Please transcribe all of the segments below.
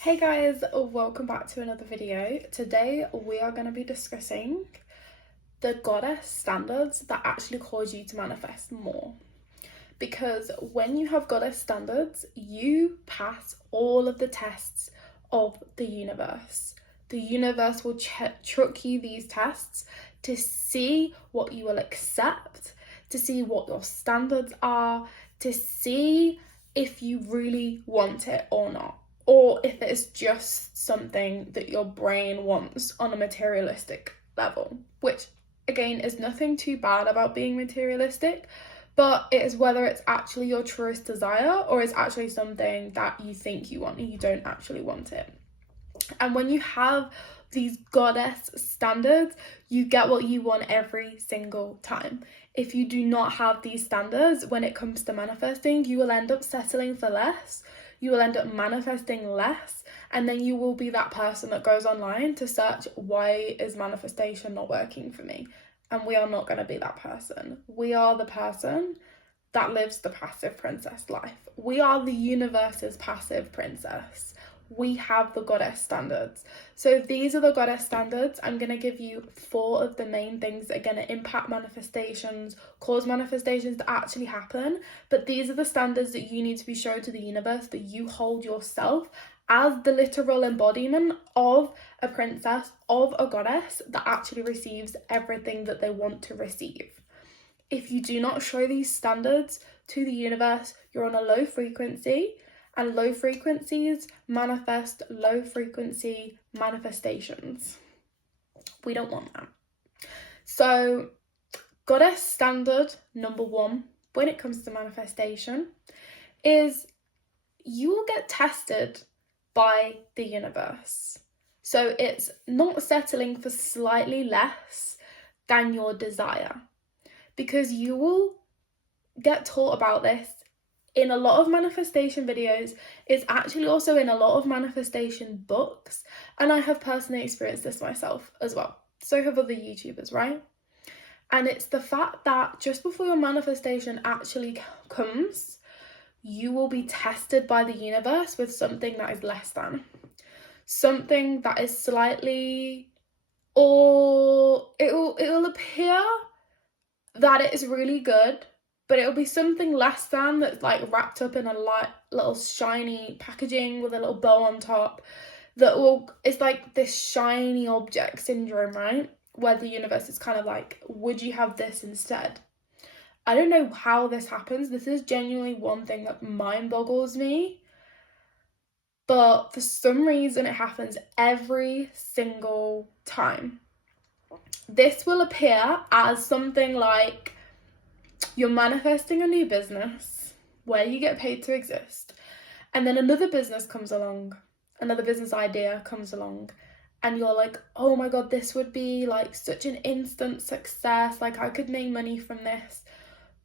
Hey guys, welcome back to another video. Today we are going to be discussing the goddess standards that actually cause you to manifest more. Because when you have goddess standards, you pass all of the tests of the universe. The universe will chuck you these tests to see what you will accept, to see what your standards are, to see if you really want it or not, or if it's just something that your brain wants on a materialistic level, which again is nothing too bad about being materialistic, but it is whether it's actually your truest desire or it's actually something that you think you want and you don't actually want it. And when you have these goddess standards, you get what you want every single time. If you do not have these standards when it comes to manifesting, you will end up settling for less. You will end up manifesting less, and then you will be that person that goes online to search, why is manifestation not working for me? And we are not going to be that person. We are the person that lives the passive princess life. We are the universe's passive princess. We have the goddess standards. So these are the goddess standards. I'm going to give you 4 of the main things that are going to impact manifestations, cause manifestations to actually happen. But these are the standards that you need to be shown to the universe, that you hold yourself as the literal embodiment of a princess, of a goddess that actually receives everything that they want to receive. If you do not show these standards to the universe, you're on a low frequency, and low frequencies manifest low frequency manifestations. We don't want that. So, goddess standard number 1 when it comes to manifestation is you will get tested by the universe. So it's not settling for slightly less than your desire, because you will get taught about this in a lot of manifestation videos. It's actually also in a lot of manifestation books, and I have personally experienced this myself as well. So have other YouTubers, right? And it's the fact that just before your manifestation actually comes, you will be tested by the universe with something that is less than. Something that is slightly, or it will appear that it is really good, but it'll be something less than, that's like wrapped up in a light little shiny packaging with a little bow on top, it's like this shiny object syndrome, right? Where the universe is kind of like, would you have this instead? I don't know how this happens. This is genuinely one thing that mind boggles me. But for some reason, it happens every single time. This will appear as something like you're manifesting a new business where you get paid to exist, and then another business comes along, another business idea comes along, and you're like, oh my god, this would be like such an instant success, like I could make money from this.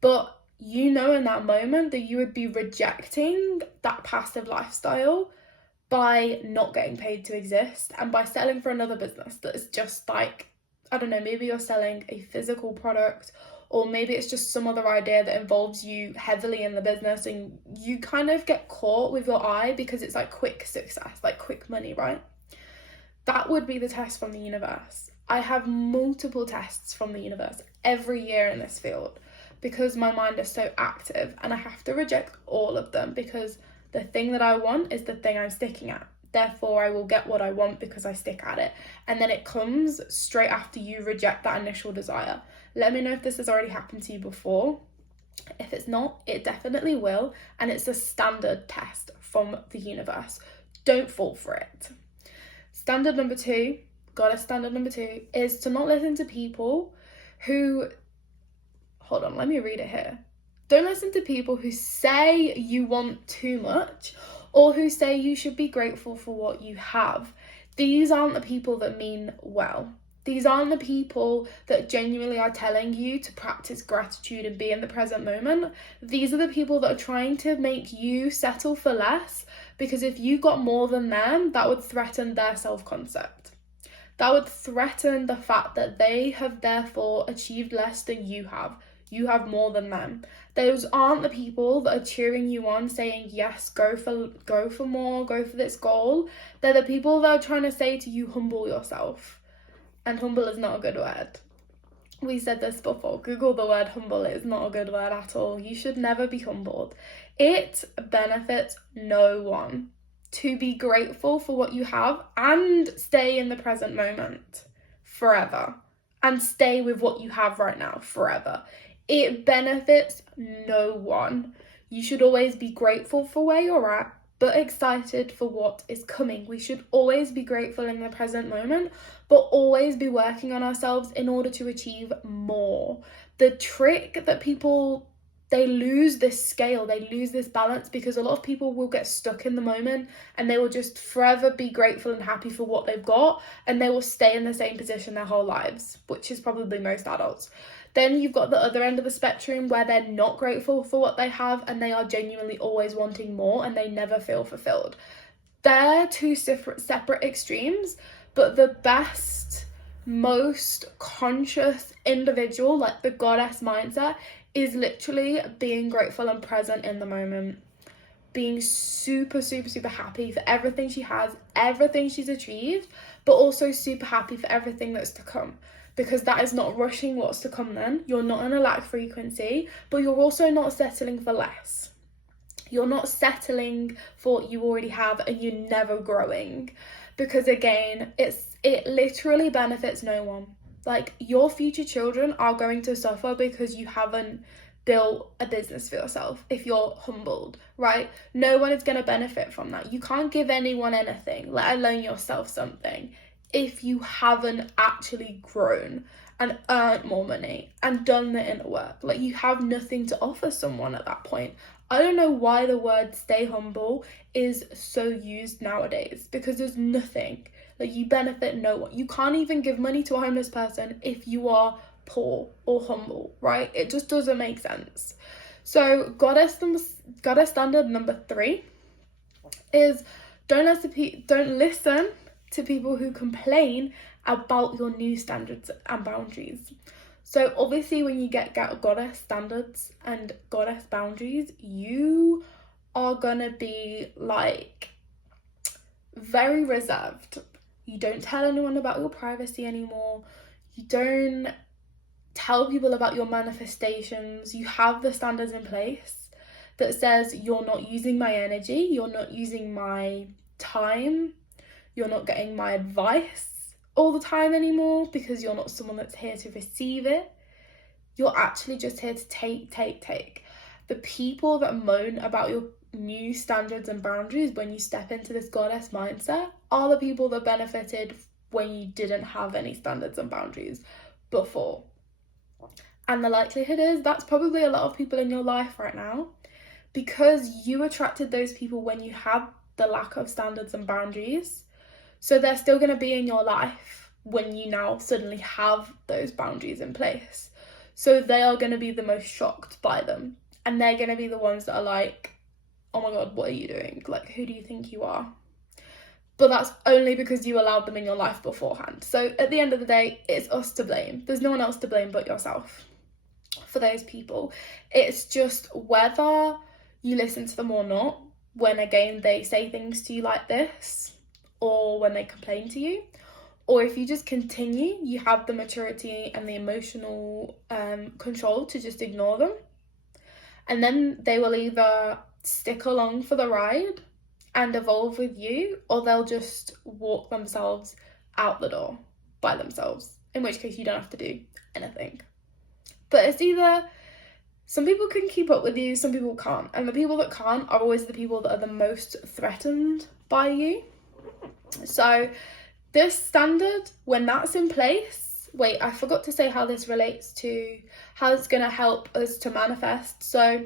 But you know in that moment that you would be rejecting that passive lifestyle by not getting paid to exist and by selling for another business that is just like, I don't know, maybe you're selling a physical product, or maybe it's just some other idea that involves you heavily in the business, and you kind of get caught with your eye because it's like quick success, like quick money, right? That would be the test from the universe. I have multiple tests from the universe every year in this field because my mind is so active, and I have to reject all of them because the thing that I want is the thing I'm sticking at. Therefore, I will get what I want because I stick at it. And then it comes straight after you reject that initial desire. Let me know if this has already happened to you before. If it's not, it definitely will. And it's a standard test from the universe. Don't fall for it. Standard number 2, goddess standard number 2, is to not listen to people who... Hold on, let me read it here. Don't listen to people who say you want too much, or who say you should be grateful for what you have. These aren't the people that mean well. These aren't the people that genuinely are telling you to practice gratitude and be in the present moment. These are the people that are trying to make you settle for less, because if you got more than them, that would threaten their self-concept. That would threaten the fact that they have therefore achieved less than you have. You have more than them. Those aren't the people that are cheering you on, saying, yes, go for more, go for this goal. They're the people that are trying to say to you, humble yourself. And humble is not a good word. We said this before. Google the word humble. It is not a good word at all. You should never be humbled. It benefits no one to be grateful for what you have and stay in the present moment forever. And stay with what you have right now forever. It benefits no one. You should always be grateful for where you're at, but excited for what is coming. We should always be grateful in the present moment, but always be working on ourselves in order to achieve more. The trick that people, they lose this scale, they lose this balance, because a lot of people will get stuck in the moment and they will just forever be grateful and happy for what they've got, and they will stay in the same position their whole lives, which is probably most adults. Then you've got the other end of the spectrum where they're not grateful for what they have and they are genuinely always wanting more and they never feel fulfilled. They're two separate extremes, but the best, most conscious individual, like the goddess mindset, is literally being grateful and present in the moment. Being super, super, super happy for everything she has, everything she's achieved, but also super happy for everything that's to come. Because that is not rushing what's to come then. You're not on a lack frequency, but you're also not settling for less. You're not settling for what you already have and you're never growing. Because again, it literally benefits no one. Like, your future children are going to suffer because you haven't built a business for yourself if you're humbled, right? No one is going to benefit from that. You can't give anyone anything, let alone yourself something, if you haven't actually grown and earned more money and done the inner work. Like, you have nothing to offer someone at that point. I don't know why the word stay humble is so used nowadays, because there's nothing. Like, you benefit no one. You can't even give money to a homeless person if you are poor or humble, right? It just doesn't make sense. So goddess standard number 3 is don't listen to people who complain about your new standards and boundaries. So obviously when you get goddess standards and goddess boundaries, you are gonna be like very reserved. You don't tell anyone about your privacy anymore. You don't tell people about your manifestations. You have the standards in place that says you're not using my energy, you're not using my time, you're not getting my advice all the time anymore, because you're not someone that's here to receive it. You're actually just here to take. The people that moan about your new standards and boundaries when you step into this goddess mindset are the people that benefited when you didn't have any standards and boundaries before. And the likelihood is that's probably a lot of people in your life right now, because you attracted those people when you had the lack of standards and boundaries. So they're still going to be in your life when you now suddenly have those boundaries in place. So they are going to be the most shocked by them. And they're going to be the ones that are like, oh my God, what are you doing? Like, who do you think you are? But that's only because you allowed them in your life beforehand. So at the end of the day, it's us to blame. There's no one else to blame but yourself for those people. It's just whether you listen to them or not, when again they say things to you like this, or when they complain to you, or if you just continue, you have the maturity and the emotional control to just ignore them. And then they will either stick along for the ride and evolve with you, or they'll just walk themselves out the door by themselves, in which case you don't have to do anything. But it's either some people can keep up with you, some people can't, and the people that can't are always the people that are the most threatened by you. So this standard, when that's in place, wait, I forgot to say how this relates to how it's going to help us to manifest. So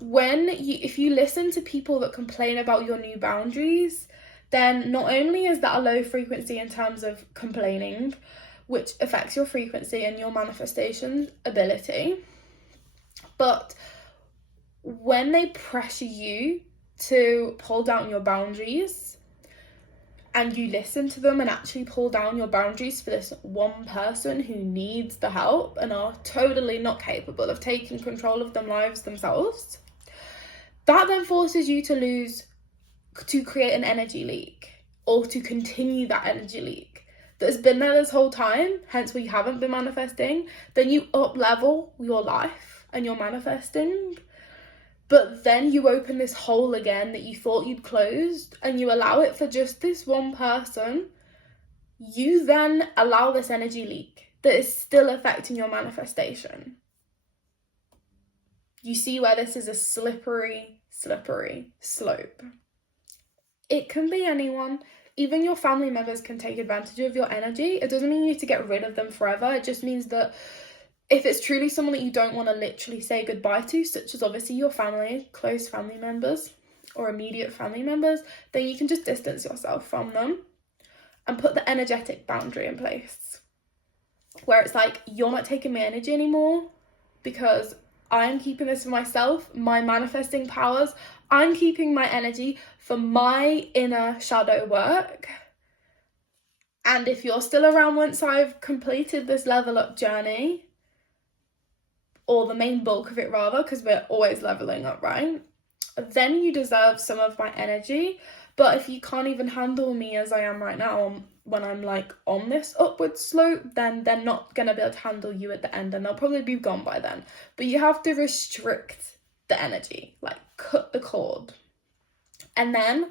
if you listen to people that complain about your new boundaries, then not only is that a low frequency in terms of complaining, which affects your frequency and your manifestation ability, but when they pressure you to pull down your boundaries, and you listen to them and actually pull down your boundaries for this one person who needs the help and are totally not capable of taking control of their lives themselves, that then forces you to create an energy leak, or to continue that energy leak that's been there this whole time, hence we haven't been manifesting. Then you up level your life and you're manifesting, but then you open this hole again that you thought you'd closed, and you allow it for just this one person. You then allow this energy leak that is still affecting your manifestation. You see where this is a slippery slope. It can be anyone. Even your family members can take advantage of your energy. It doesn't mean you need to get rid of them forever. It just means that if it's truly someone that you don't want to literally say goodbye to, such as obviously your family, close family members or immediate family members, then you can just distance yourself from them and put the energetic boundary in place where it's like, you're not taking my energy anymore because I'm keeping this for myself, my manifesting powers. I'm keeping my energy for my inner shadow work. And if you're still around once I've completed this level up journey, or the main bulk of it rather, because we're always leveling up, right? Then you deserve some of my energy. But if you can't even handle me as I am right now, when I'm like on this upward slope, then they're not going to be able to handle you at the end, and they'll probably be gone by then. But you have to restrict the energy, like cut the cord. And then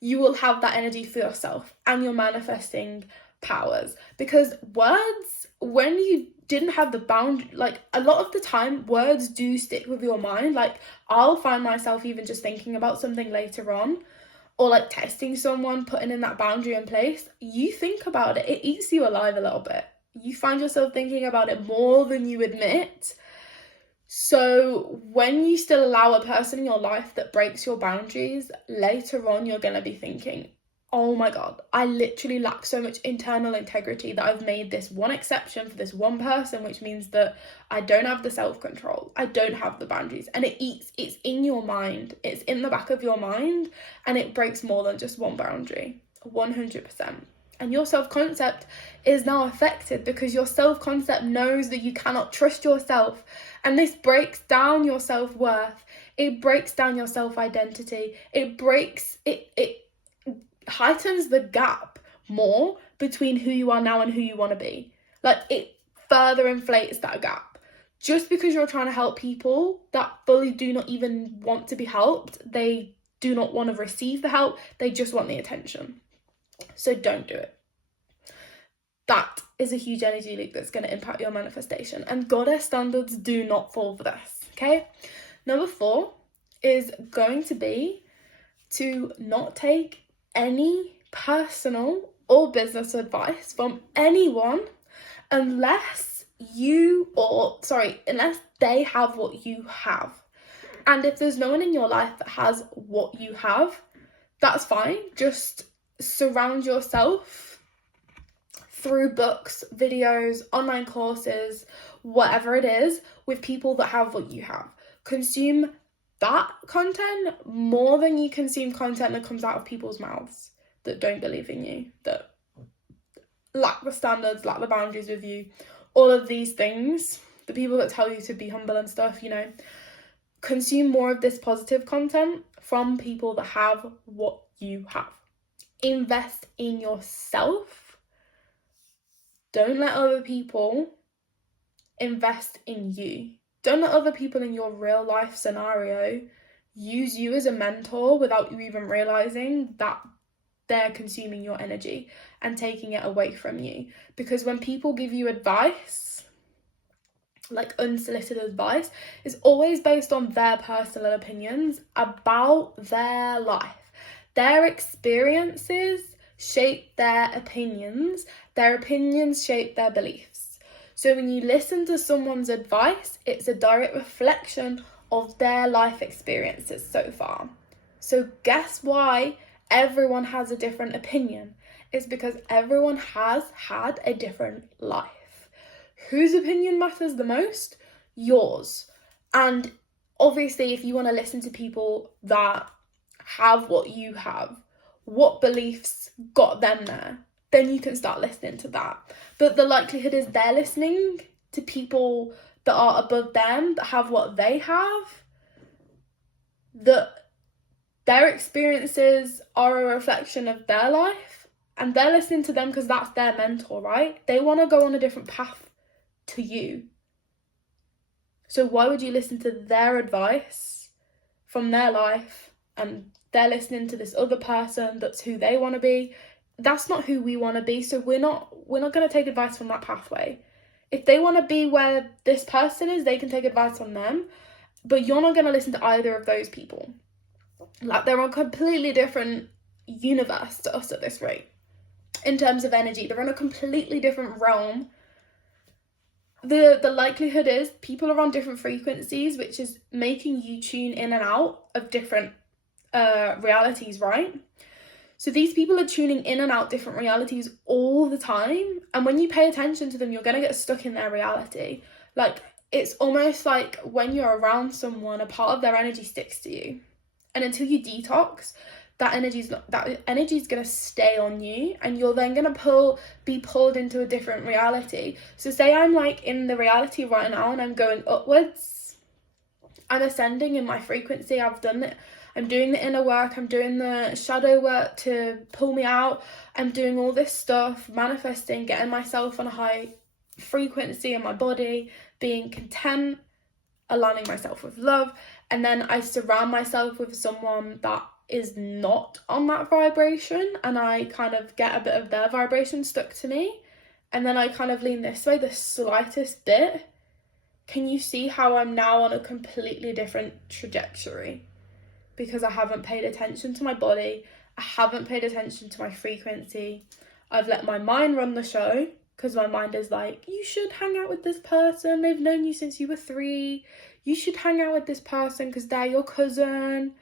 you will have that energy for yourself and your manifesting powers. Because words, when you didn't have the boundary, like a lot of the time words do stick with your mind. Like I'll find myself even just thinking about something later on, or like testing someone, putting in that boundary in place. You think about it, it eats you alive a little bit. You find yourself thinking about it more than you admit. So when you still allow a person in your life that breaks your boundaries, later on you're going to be thinking, oh my God, I literally lack so much internal integrity that I've made this one exception for this one person, which means that I don't have the self-control, I don't have the boundaries, and it's in your mind, it's in the back of your mind, and it breaks more than just one boundary, 100%. And your self-concept is now affected because your self-concept knows that you cannot trust yourself, and this breaks down your self-worth, it breaks down your self-identity, it heightens the gap more between who you are now and who you want to be. Like it further inflates that gap. Just because you're trying to help people that fully do not even want to be helped, they do not want to receive the help, they just want the attention. So don't do it. That is a huge energy leak that's going to impact your manifestation, and goddess standards do not fall for this. Okay, number 4 is going to be to not take any personal or business advice from anyone unless they have what you have. And if there's no one in your life that has what you have, that's fine. Just surround yourself through books, videos, online courses, whatever it is, with people that have what you have. Consume that content more than you consume content that comes out of people's mouths that don't believe in you, that lack the standards, lack the boundaries with you, all of these things, the people that tell you to be humble and stuff, consume more of this positive content from people that have what you have. Invest in yourself. Don't let other people invest in you. Don't let other people in your real life scenario use you as a mentor without you even realizing that they're consuming your energy and taking it away from you. Because when people give you advice, like unsolicited advice, it's always based on their personal opinions about their life. Their experiences shape their opinions shape their beliefs. So when you listen to someone's advice, it's a direct reflection of their life experiences so far. So guess why everyone has a different opinion? It's because everyone has had a different life. Whose opinion matters the most? Yours. And obviously, if you want to listen to people that have what you have, what beliefs got them there. Then you can start listening to that. But the likelihood is they're listening to people that are above them, that have what they have, that their experiences are a reflection of their life, and they're listening to them because that's their mentor, right? They want to go on a different path to you. So why would you listen to their advice from their life, and they're listening to this other person that's who they want to be? That's not who we want to be. So we're not going to take advice from that pathway. If they want to be where this person is, they can take advice from them, but you're not going to listen to either of those people. Like, they're on a completely different universe to us at this rate. In terms of energy, they're on a completely different realm. The likelihood is people are on different frequencies, which is making you tune in and out of different realities, right? So these people are tuning in and out different realities all the time, and when you pay attention to them, you're going to get stuck in their reality. Like, it's almost like when you're around someone, a part of their energy sticks to you, and until you detox, that energy's going to stay on you, and you're then going to be pulled into a different reality. So say I'm like in the reality right now and I'm going upwards, I'm ascending in my frequency, I've done it, I'm doing the inner work, I'm doing the shadow work to pull me out, I'm doing all this stuff, manifesting, getting myself on a high frequency in my body, being content, aligning myself with love, and then I surround myself with someone that is not on that vibration, and I kind of get a bit of their vibration stuck to me, and then I kind of lean this way, the slightest bit. Can you see how I'm now on a completely different trajectory? Because I haven't paid attention to my body, I haven't paid attention to my frequency, I've let my mind run the show, because my mind is like, you should hang out with this person, they've known you since you were 3, you should hang out with this person because they're your cousin,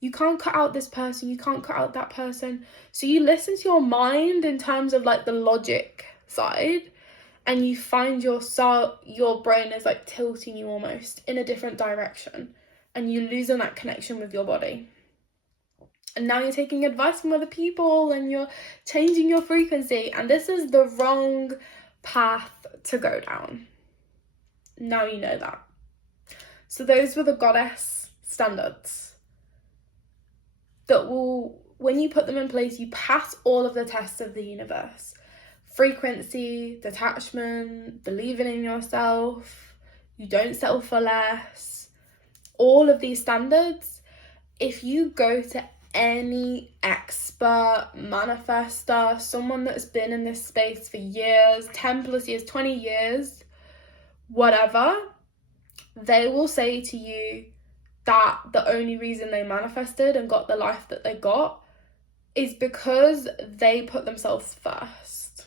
you can't cut out this person, you can't cut out that person. So you listen to your mind in terms of like the logic side, and you find your brain is like tilting you almost in a different direction, and you're losing that connection with your body. And now you're taking advice from other people and you're changing your frequency, and this is the wrong path to go down. Now you know that. So those were the goddess standards that will, when you put them in place, you pass all of the tests of the universe. Frequency, detachment, believing in yourself, you don't settle for less. All of these standards, if you go to any expert, manifestor, someone that's been in this space for years, 10 plus years, 20 years, whatever, they will say to you that the only reason they manifested and got the life that they got is because they put themselves first.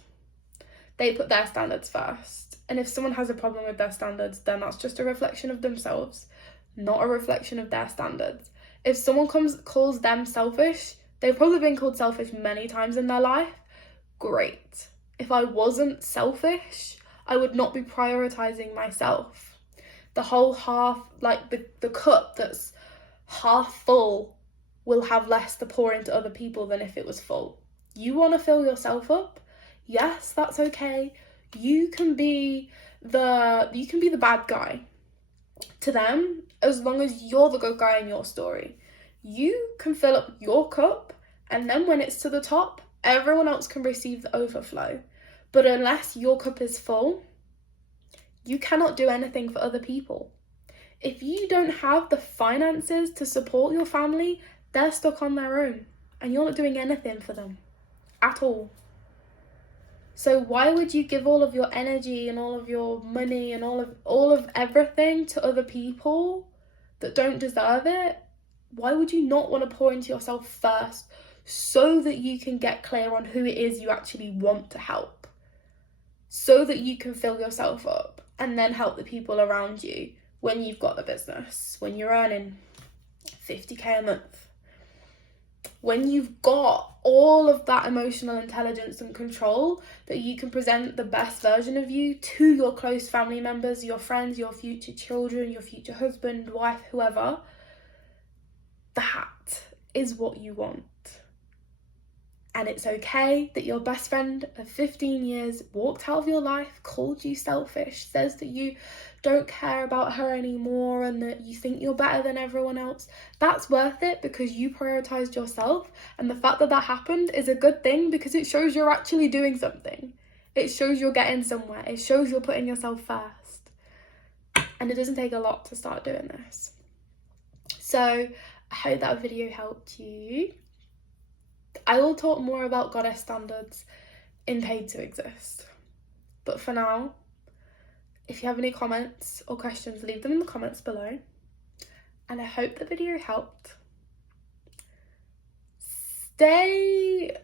They put their standards first. And if someone has a problem with their standards, then that's just a reflection of themselves, not a reflection of their standards. If someone calls them selfish, they've probably been called selfish many times in their life. Great. If I wasn't selfish, I would not be prioritizing myself. The whole half, like the cup that's half full will have less to pour into other people than if it was full. You want to fill yourself up? Yes, that's okay. You can be the bad guy to them, as long as you're the good guy in your story. You can fill up your cup, and then when it's to the top, everyone else can receive the overflow. But unless your cup is full, you cannot do anything for other people. If you don't have the finances to support your family, they're stuck on their own, and you're not doing anything for them at all. So why would you give all of your energy and all of your money and all of everything to other people that don't deserve it? Why would you not want to pour into yourself first, so that you can get clear on who it is you actually want to help, so that you can fill yourself up and then help the people around you when you've got the business, when you're earning 50k a month, when you've got all of that emotional intelligence and control that you can present the best version of you to your close family members, your friends, your future children, your future husband, wife, whoever. That is what you want. And it's okay that your best friend of 15 years walked out of your life, called you selfish, says that you don't care about her anymore and that you think you're better than everyone else. That's worth it because you prioritized yourself. And the fact that that happened is a good thing because it shows you're actually doing something. It shows you're getting somewhere. It shows you're putting yourself first. And it doesn't take a lot to start doing this. So I hope that video helped you. I will talk more about goddess standards in Paid to Exist. But for now, if you have any comments or questions, leave them in the comments below. And I hope the video helped. Stay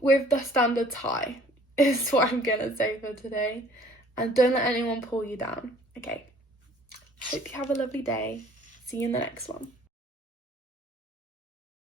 with the standards high is what I'm gonna say for today. And don't let anyone pull you down. Okay. Hope you have a lovely day. See you in the next one.